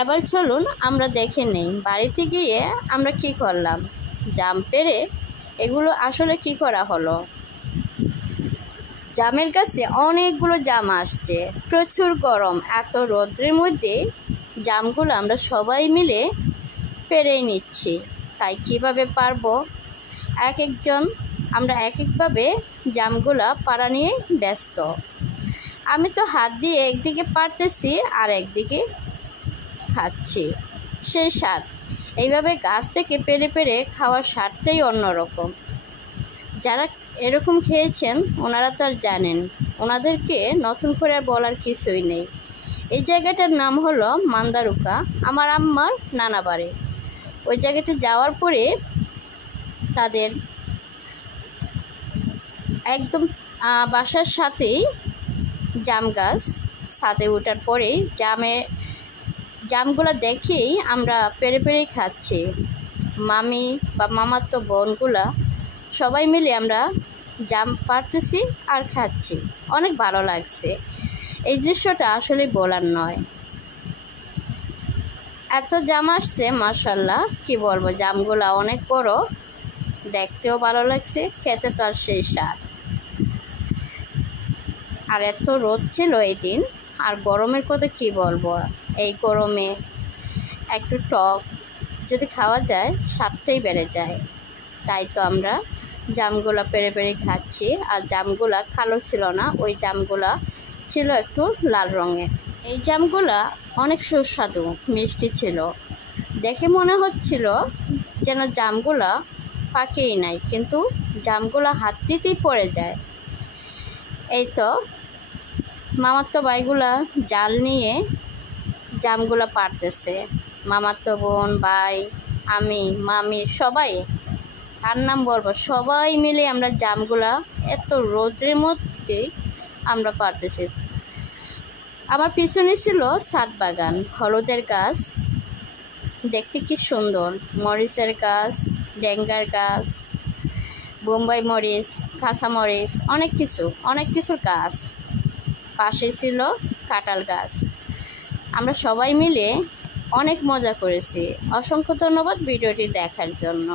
এবার চলুন আমরা দেখে নেই বাড়িতে গিয়ে আমরা কি করলাম। জাম পেড়ে এগুলো আসলে কি করা হলো। জামের গাছে অনেকগুলো জাম আসছে, প্রচুর গরম, এত রোদ্রের মধ্যে জামগুলো আমরা সবাই মিলে পেড়ে নিচ্ছি। তাই কিভাবে পারবো, একজন আমরা এক একভাবে জামগুলা পাড়া নিয়ে ব্যস্ত। আমি তো হাত দিয়ে একদিকে পারতেছি আর একদিকে খাচ্ছি, সেই স্বাদ। এইভাবে গাছ থেকে পেড়ে পেড়ে খাওয়ার স্বাদটাই অন্যরকম। যারা এরকম খেয়েছেন ওনারা তো আর জানেন, ওনাদেরকে নতুন করে আর বলার কিছুই নেই। এই জায়গাটার নাম হলো মান্দারুকা, আমার আম্মার নানা বাড়ি। ওই জায়গাতে যাওয়ার পরে তাদের একদম বাসার সাথেই জাম গাছ, ছাদে ওঠার পরেই জামগুলো দেখেই আমরা পেড়ে পেড়েই খাচ্ছি। মামি বা মামাতো বোনগুলা সবাই মিলে আমরা জাম পাড়তেছি আর খাচ্ছি, অনেক ভালো লাগছে। এই দৃশ্যটা আসলে বলার নয়, এত জাম আসছে মাশাআল্লাহ, কি বলবো। জামগুলা অনেক বড়, দেখতেও ভালো লাগছে, খেতে তো আর সেই স্বাদ। আর এত রোদ ছিল এই দিন, আর গরমের কথা কি বলবো। এই গরমে একটু টক যদি খাওয়া যায় স্বাদটাই বেড়ে যায়। তাই তো আমরা জামগুলা পেড়ে পেড়ে খাচ্ছি। আর জামগুলা কালো ছিল না, ওই জামগুলা ছিল একটু লাল রঙের। এই জামগুলা অনেক সুস্বাদু, মিষ্টি ছিল। দেখে মনে হচ্ছিল যেন জামগুলা পাকেই নাই, কিন্তু জামগুলা হাত দিতেই পড়ে যায়। এই তো মামাতো ভাইগুলা জাল নিয়ে জামগুলা পাড়তেছে। মামাতো বোন, ভাই, আমি, মামি, সবাই, কার নাম বলবো, সবাই মিলে আমরা জামগুলা এত রোদের মধ্যে আমরা পাড়তেছি। আমার পিছনে ছিল ছাদ বাগান, হলুদের গাছ, দেখতে কি সুন্দর, মরিচের গাছ, ডেঙ্গার গাছ, বোম্বাই মরিচ, কাঁচা মরিচ, অনেক কিছুর গাছ। পাশে ছিল কাঁঠাল গাছ। আমরা সবাই মিলে অনেক মজা করেছি। অসংখ্য ধন্যবাদ ভিডিওটি দেখার জন্য।